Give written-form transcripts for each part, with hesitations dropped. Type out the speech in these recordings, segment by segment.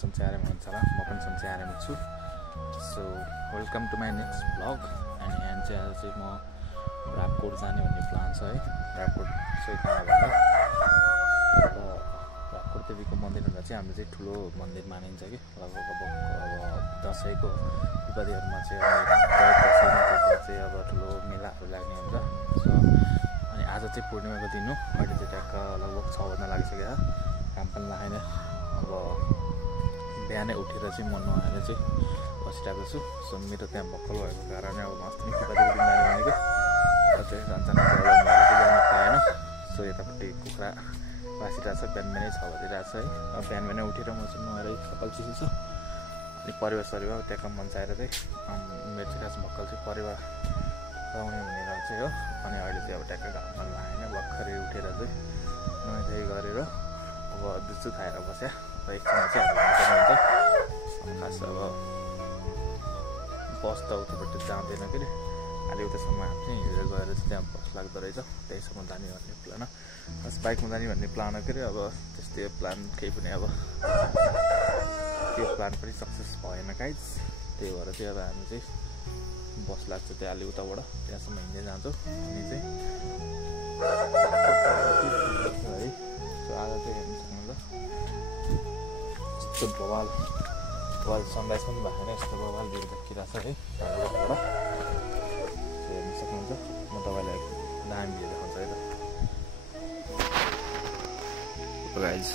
सन्चै आराम हुन्छ होला म पनि सन्चै आराम छु so welcome to my next vlog अनि यहाँ चाहिँ आज चाहिँ म रापकोट जाने भन्ने प्लान छ है रापकोट चाहिँ कहाँ भन्दा रापकोट देवीको मन्दिरमा चाहिँ हाम्रो चाहिँ ठुलो मन्दिर मानिन्छ कि लगभग अब दसैँको उपाधिहरूमा चाहिँ चाहिँ अब ठुलो मेलाहरू लाग्ने हुन्छ सो अनि आज चाहिँ पूर्णिमाको दिन हो अहिले चाहिँ ट्याक्क लगभग 6 बज्न लागिसक्यो काम पनि लागेन अब बिहानै उठेर चाहिँ म नुहाएर चाहिँ बसिरहेको छु सो मेरो त्यहाँ भक्कल भएको कारणले अब मस्त कतिको दिन जाने भनेको अझै जानु पाएन सो यतापट्टि कुखुरा बाँसिरहेको छ बिहान 6 बजिरहेको छ है अब बिहान उठेर म चाहिँ नुहाएर कपाल चिसो अनि परिवार त्यहाँ मन चाहेर चाहिँ मेरो चाहिँ खास भक्कल चाहिँ परिवार खुवाउने भनेर चाहिँ हो अनि अहिले चाहिँ अब ट्याक्क घाममा लागेन भर्खरै उठेर चाहिँ नुहाइ गरेर अब दुध खाएर बस्या र एकछिनमा चाहिँ हुन्छ खास अब बस त उतापट्टि जाँदैन के अरे अहिले उतासम्म चाहिँ हिँडेर गएर चाहिँ त्यहाँ बस लाग्दो रहेछ त्यहीसम्म जाने भन्ने प्लान बस बाइकमा जाने भन्ने प्लान हो के अरे अब त्यस्तै प्लान केही पनि अब त्यो प्लान पनि सक्सेस भएन गाइज त्यही भएर चाहिँ अब हामी चाहिँ बस लाग्छ त्यहाँ अलि उताबाट त्यहाँसम्म हिँड्दै जान्छौँ अनि चाहिँ है सो आज चाहिँ हेर्नु सक्नुहुन्छ यस्तो बवाल सनराइज पनि भएन यस्तो बवाल भिउ देखिरहेको छ है हेर्नु सक्नुहुन्छ म तपाईँलाई दामी भिउ देखाउँछु है त गाइज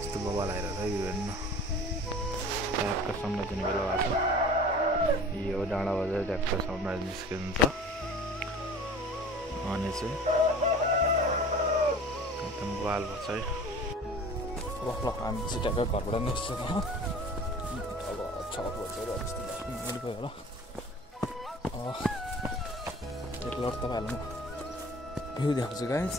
यस्तो बवाल आइरहेको छ यो हेर्नु ट्याक्क सनराइज हुने बेला भएको छ यो डाँडा बजार ट्याक्क सनराइज निस्किन्छ अनि चाहिँ एकदम बवाल भन्छ है ल हामी चाहिँ ट्याक्क घरबाट निस्किन्छ अब 6 बजेर जस्तो गयो होला एक लट तपाईँहरूलाई म भ्यू देखाउँछु गाइज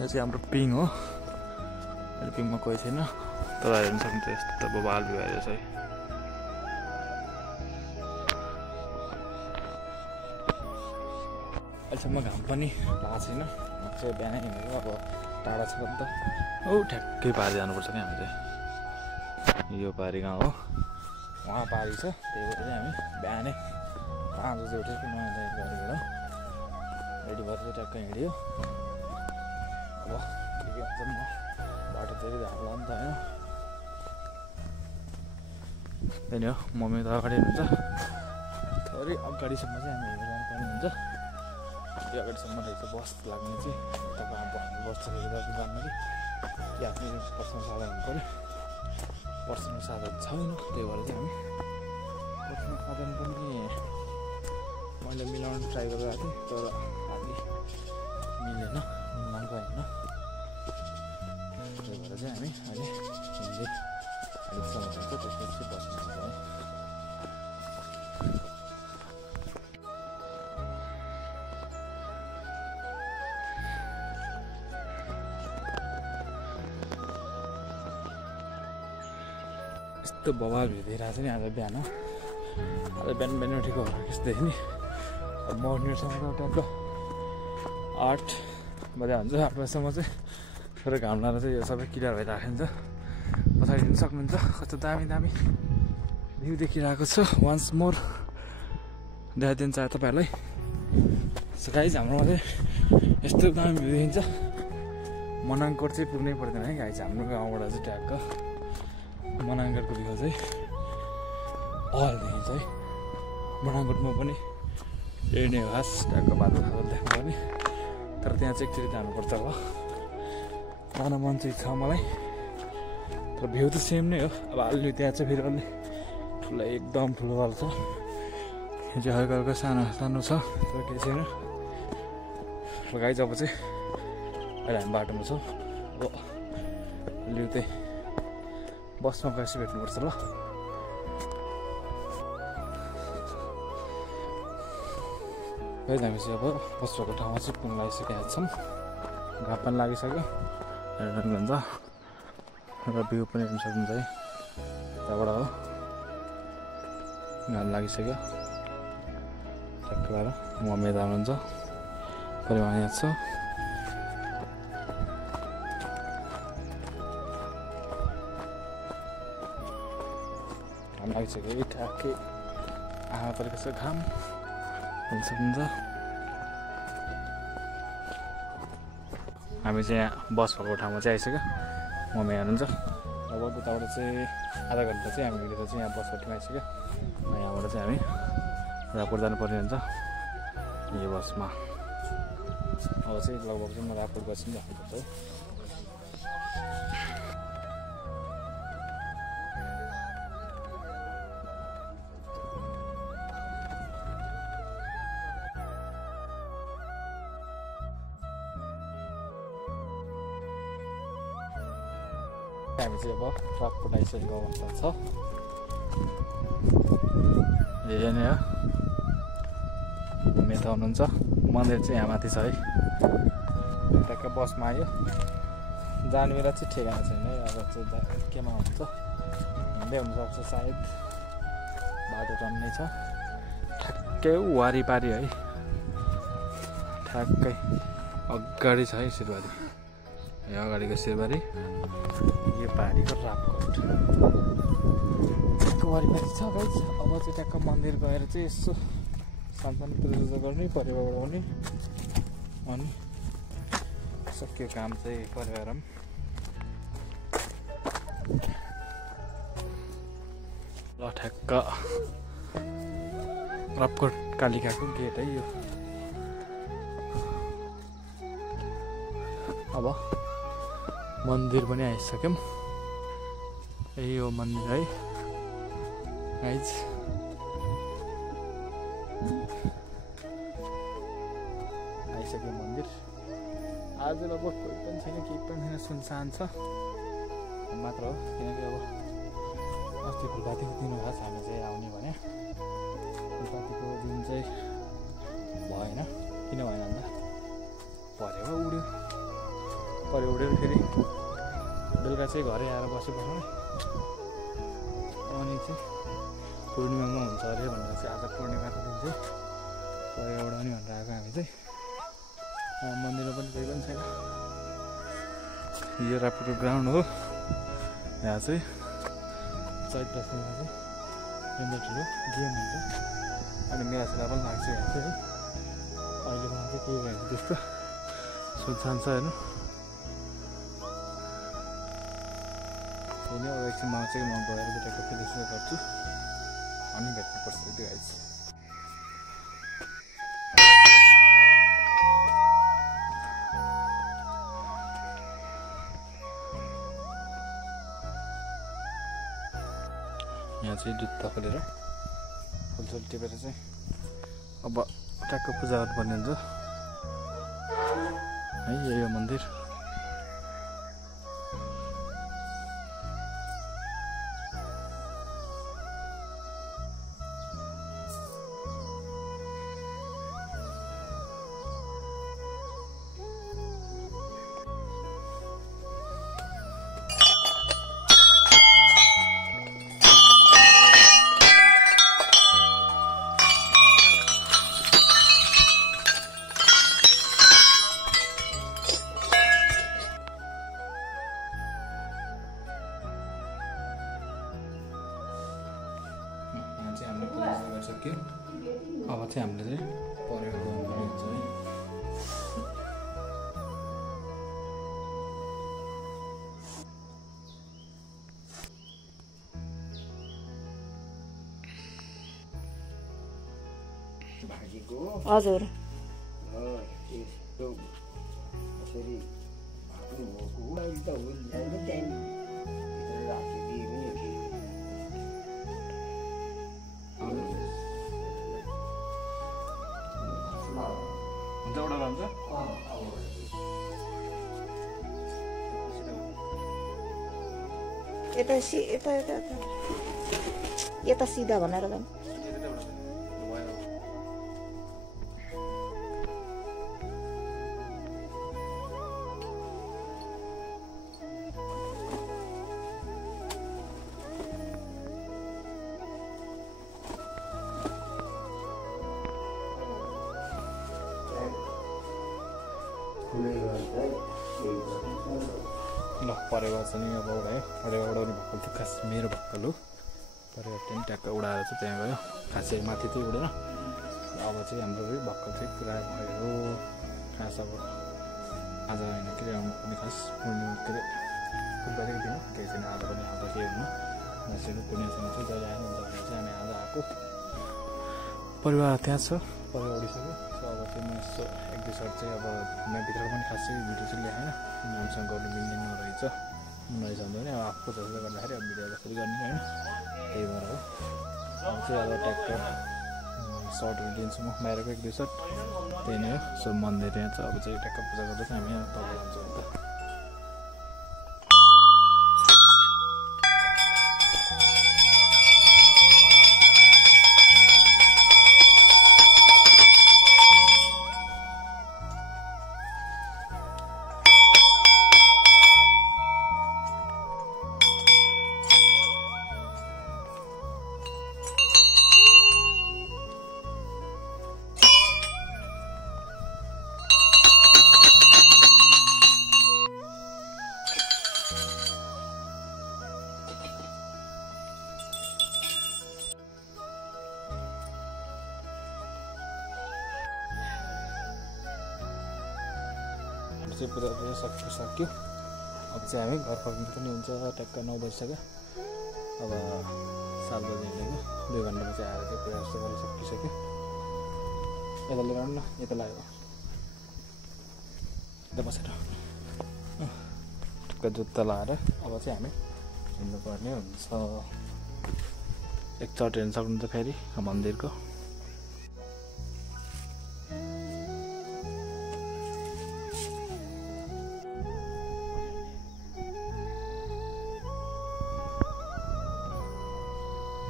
यो चाहिँ हाम्रो पिङ हो अहिले पिङमा कोही छैन तपाईँहरू हेर्नु सक्नुहुन्छ यस्तो बवाल भ्यू आइरहेछ है अहिलेसम्म घाम पनि लागेको छैन चाहिँ बिहानै हिँडेको अब टाढा छ भने त ठ्याक्कै पारी जानुपर्छ क्या हामी चाहिँ यो पारी गाउँ हो उहाँ पारी छ त्यही भएर चाहिँ हामी बिहानै 5 बजी उठेको नुहाइ गरेर रेडी भएर चाहिँ ट्याक्कै हिँड्यो अब के भन्छ म बाटोतिर झार लानु त होइन त्यही हो मम्मी त अगाडि हुनुहुन्छ थोरै अगाडिसम्म चाहिँ हामी हिँडेर जानुपर्ने हुन्छ यो अगाडिसम्म रहेछ बस लाग्ने चाहिँ तपाईँ बस चलेर जानु कि आफ्नो पर्सनल साधन हुनु पऱ्यो पर्सनल साधन छैन त्यही भएर चाहिँ हामी पर्सनल साधन पनि मैले मिलाउनु ट्राई गरिरहेको थिएँ तर अलि मिलेन मिल्न गएन त्यही भएर चाहिँ हामी अहिले हिँड्दै अलिकसम्म हुन्छ त्यसपछि बस्नु हुन्छ है यस्तो बवाल भिडिरहेको छ नि आज बिहान उठेको यस्तै नि अब मर्निङसम्म त ट्याक्क 8 बजे हुन्छ 8 बजीसम्म चाहिँ फेरि घाम लगाएर चाहिँ यो सबै क्लियर भइरहेको हुन्छ पछाडि हेर्नु सक्नुहुन्छ कस्तो दामी भ्यू देखिरहेको छ वान्स मोर देखाइदिनु चाहे तपाईँहरूलाई सो गाइज हाम्रोमा चाहिँ यस्तो दामी भ्यू देखिन्छ मनाङकोट चाहिँ पुग्नै पर्दैन है गाइज हाम्रो गाउँबाट चाहिँ ट्याक्क मनाङकोटको भ्यू चाहिँ अल देखिन्छ है मनाङकोटमा पनि यही नै हो खास ट्याक्क बाटो देख्नुपर्ने तर त्यहाँ चाहिँ एकचोटि जानुपर्छ अब जान मन चाहिँ छ मलाई तर भ्यू त सेम नै हो अब अलि त्यहाँ चाहिँ फेरि अलि ठुलो एकदम ठुलो वाल छ यो चाहिँ हल्का हल्का सानो छ तर केही छैन र गाइज अब चाहिँ अहिले हामी बाटोमा छौँ अब अलि त्यही बसमा गएपछि भेट्नुपर्छ ल गाइज हामी चाहिँ अब बस भएको ठाउँमा चाहिँ पुग्न लागिसकेका छौँ घाम पनि लागिसक्यो हेर्नुहुन्छ र भ्यू पनि हेर्नु सक्नुहुन्छ है त्यहाँबाट हो घाम लागिसक्यो ट्याक्क भएर मम्मी यता हुनुहुन्छ परिवार यहाँ छ। हामी आइसक्यो ठ्याक्कै आमा परेको छ घाम हेर्न सक्नुहुन्छ। हामी चाहिँ यहाँ बस भएको ठाउँमा चाहिँ आइसक्यो। मम्मी हेर्नुहुन्छ लगभग उताबाट चाहिँ आधा घन्टा चाहिँ हामी हिँडेर चाहिँ यहाँ बस ठाउँमा आइसक्यो। यहाँबाट चाहिँ हामी रायपुर जानुपर्ने हुन्छ यो बसमा। अब चाहिँ लगभग चाहिँ म रायपुर बस पनि जानुपर्छ है। हामी चाहिँ अब रायपुर आइसकेको अवस्था छ। यही नै हो मेता हुनुहुन्छ। मन्दिर चाहिँ यहाँ माथि छ है। ट्याक्क बसमा आयो। जाने बेला चाहिँ ठेगाना छैन है। अब चाहिँ केमा हुन्छ हिँड्दै हुनसक्छ सायद। बाटो टन्नै छ ठ्याक्कै वारिपारि है। ठ्याक्कै अगाडि छ है सिरबारी। यो अगाडिको सिरबारी यो पाहाडीको रापकोट ठ्याक्क वारिपारि छ गाइस। अब चाहिँ ट्याक्क मन्दिर गएर चाहिँ यसो सानसानो पूजा गर्ने परिवारबाट आउने अनि सक्यो काम चाहिँ परिवार ल। ठ्याक्क रापकोट कालिकाको गेट है यो। अब मन्दिर पनि आइसक्यौँ। यही हो मन्दिर है गाइज। आइसक्यो मन्दिर। आज लगभग कोही पनि छैन केही पनि छैन सुनसान छ मात्र हो। किनकि अब अस्ति फुलपातीको दिन खास हामी चाहिँ आउने भने फुलपातीको दिन चाहिँ भएन। किन भएन भन्दा परेको उड्यो फेरि बेलुका चाहिँ घरै आएर बसिबस्नु अनि चाहिँ पूर्णिमामा हुन्छ अरे भनेर चाहिँ आज पूर्णिमाको दिन चाहिँ परेको उडाउने भनेर आएको हामी चाहिँ। मन्दिरमा पनि केही पनि छैन। यो रायपुरको ग्राउन्ड हो। यहाँ चाहिँ चैत दशमीमा चाहिँ एकदम ठुलो गेम हुन्छ अनि मेला सेला पनि लाग्छ यहाँ चाहिँ है। अहिलेकोमा चाहिँ केही भएन त्यस्तो सुनसान छ हेर्नु। अब एकछिनमा चाहिँ म गएर बेटाको फिनिसिङ गर्छु अनि भेट्नुपर्छ त्यो गाइस। यहाँ चाहिँ जुत्ता खोलेर फुलसुल टिपेर चाहिँ अब ट्याक्क पूजा गर्नुपर्ने हुन्छ है। यही हो मन्दिर। सक्यो। अब चाहिँ हामीले चाहिँ परेको गर्नुपर्ने हुन्छ है। हजुर यता सिधा भनेर जानु। परेवा चाहिँ अब उडायो परेवा उडाउने भक्कल थियो खास मेरो भक्कल हो परेवा पनि ट्याक्क उडाएर चाहिँ त्यहाँ गयो खासै माथि चाहिँ उडेन अब चाहिँ हाम्रो भक्कल चाहिँ पुरा भयो खास अब आज होइन के अरे आउनु पनि खास पूर्णिमा के अरे फुलबारीको दिन केही छैन आज पनि आउँदा केही हुनु मान्छेहरू पुण्यसँग चाहिँ जहिले आउनुहुन्छ भनेर चाहिँ हामी आज आएको परिवार त्यहाँ छ परिवार उडिसक्यो सो अब चाहिँ म यसो एक दुई सर्ट चाहिँ अब भित्र पनि खासै भिडियो चाहिँ ल्याएन नामसँग गर्नु मिल्ने नरहेछ भने अब आफूको जसले गर्दाखेरि अब भिडियो जसरी गर्ने होइन त्यही भएर हो अब चाहिँ अब ट्याक्टर सर्टहरू दिन्छु म बाहिरको एक दुई सर्ट त्यही नै हो सो मन्दिर यहाँ छ अब चाहिँ ट्याक्क पूजा गर्दा चाहिँ हामी यहाँ तल जान्छौँ अन्त चाहिँ पूजा सकिसक्यो अब चाहिँ हामी घर फर्किनु पनि हुन्छ ट्याक्क 9 बजिसक्यो अब 7 बजी हिँडेको 2 घन्टामा चाहिँ आएर चाहिँ पूजा जस्तो गरेर सकिसक्यो यता लिएर आउनु न यता लाग्यो यता बसेर टक्क जुत्ता लगाएर अब चाहिँ हामी हिँड्नुपर्ने हुन्छ एकचोटि हेर्न सक्नुहुन्छ फेरि मन्दिरको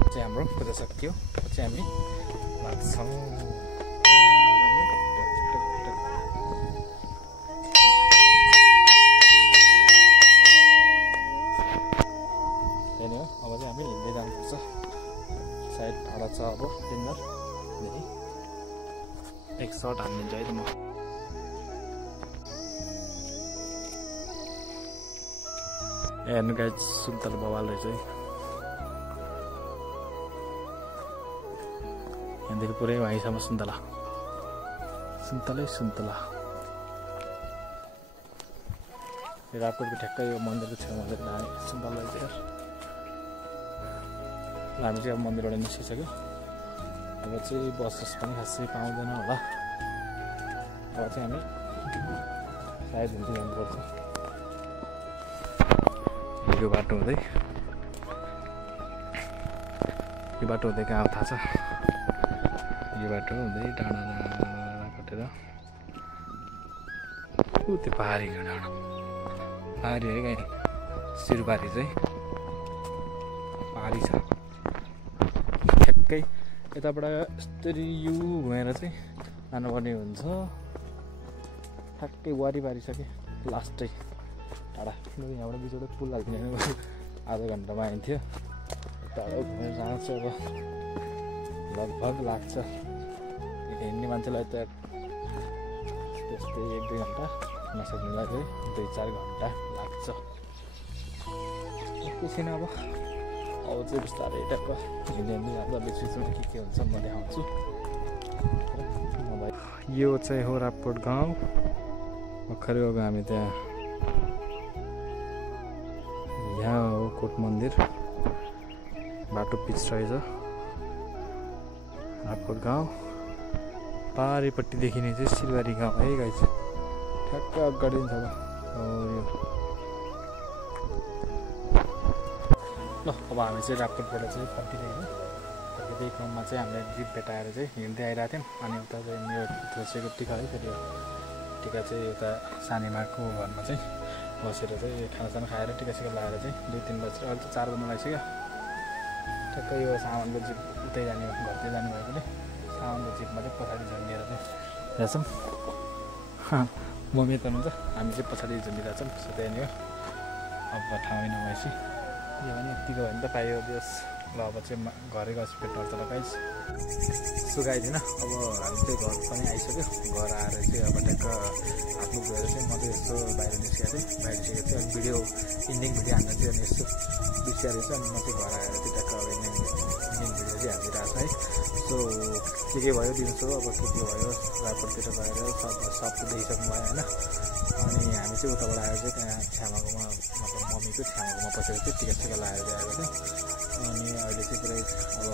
चाहिँ हाम्रो पूजा सक्यो चाहिँ हामी लाग्छौँ त्यही नै हो अब चाहिँ हामी हिँड्दै जानुपर्छ सायद टाढा छ अब डिनरदेखि एक सर्ट हानिदिन्छु है त म हेर्नु गाइज सुन्तला बवाल रहेछ है यहाँदेखि पुरै वहीँसम्म सुन्तला सुन्तलै सुन्तला रातको ठ्याक्कै यो मन्दिरको छेउमा चाहिँ सुन्तला चाहिँ हामी चाहिँ अब मन्दिरबाट निस्किसक्यो अब चाहिँ बसेस पनि खासै पाउँदैन होला अब चाहिँ हामी सायद हुन्छ जानुपर्छ यो बाटो हुँदै कहाँ थाहा छ यो बाटो हुँदै डाँडा कटेर त्यो पहाडीको डाँडा पहाडी है कहीँ सिरुबारी चाहिँ पहाडी छ ठ्याक्कै यताबाट यस्तरी यु घुमेर चाहिँ जानुपर्ने हुन्छ ठ्याक्कै वारी पारिसकेँ लास्टै टाढा यहाँबाट बिचबाट पुल हालिदिने आधा घन्टामा आइन्थ्यो टाढो घुमेर जान्छ अब लगभग लाग्छ हिँड्ने मान्छेलाई त त्यस्तै 1-2 घन्टा नसक्नेलाई चाहिँ 2-4 घन्टा लाग्छ केही छैन अब चाहिँ बिस्तारै टक्क हिँड्दै जाँदा बिचमा के हुन्छ म देखाउँछु यो चाहिँ हो रापकोट गाउँ भर्खरै गएको हामी त्यहाँ यहाँ हो कोट मन्दिर बाटो पिच रहेछ रापकोट गाउँ पारिपट्टि देखिने चाहिँ सिलबारी गाउँ है गाइस ठ्याक्क अगाडि छ यो ल अब हामी चाहिँ रापकोटबाट चाहिँ फर्किँदै क्रममा चाहिँ हामीलाई जिप भेटाएर चाहिँ हिँड्दै आइरहेको थियौँ अनि उता चाहिँ मेरो थोसेको टिका है फेरि टिका चाहिँ उता सानीमाको घरमा चाहिँ बसेर चाहिँ खानासाना खाएर टिकासिका लगाएर चाहिँ 2-3 बजी अहिले त 4 बज्न लागिसक्यो ठ्याक्कै यो सामानको जिप उतै जाने घरतिर जानु भएकोले सामानको जिपमा चाहिँ पछाडि झन्डिएर चाहिँ रहेछौँ मम्मी त हुन्छ हामी चाहिँ पछाडि झन्डिरहेछौँ सो त्यही नै हो अब ठाउँ नभएपछि यो पनि यतिको भयो भने त पाइयो दियोस् ल अब चाहिँ घरै गएर भेट्नु त गाइस सुगाइदिन अब हामी चाहिँ घर पनि आइसक्यो घर आएर चाहिँ अब ट्याक्क आफ्नो गएर चाहिँ म चाहिँ यस्तो बाहिर निस्केको थिएँ अनि भिडियो इन्डिङ भिडियो हाल्न चाहिँ अनि यस्तो बिस्तारै चाहिँ अनि म चाहिँ घर आएर चाहिँ ट्याक्क अब इन्डिङ भिडियो चाहिँ हालिरहेको छ है सो के भयो दिउँसो अब के भयो राततिर गएर सब देखिसक्नु भयो होइन अनि हामी चाहिँ उताबाट आएर चाहिँ त्यहाँ छ्यामाकोमा मतलब मम्मीको छ्यामाकोमा बसेर चाहिँ टिका सिका लगाएर आएको थियो अनि अहिले चाहिँ पुरै अब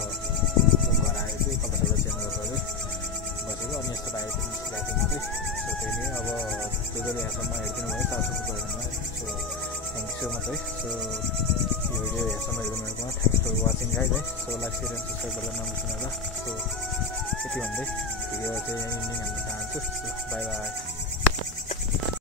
घर आएर चाहिँ कपडाहरू चेन्ज गरेर बसेको अनि यस्तो बाहिर चाहिँ निस्किरहेको थिएँ मात्रै सो त्यही नै अब त्यो यहाँसम्म हेरिदिनु भयो चार्जको गएन so thank you so much है सो यो भिडियो यहाँसम्म हेरिदिनु भएको थ्याङ्क्स फर वाचिङ गाइज है so like share and subscribe गरेर नबिर्सनु होला सो यति भन्दै भिडियो चाहिँ इन्डिङ हाल्न चाहन्छु सो बाई बाई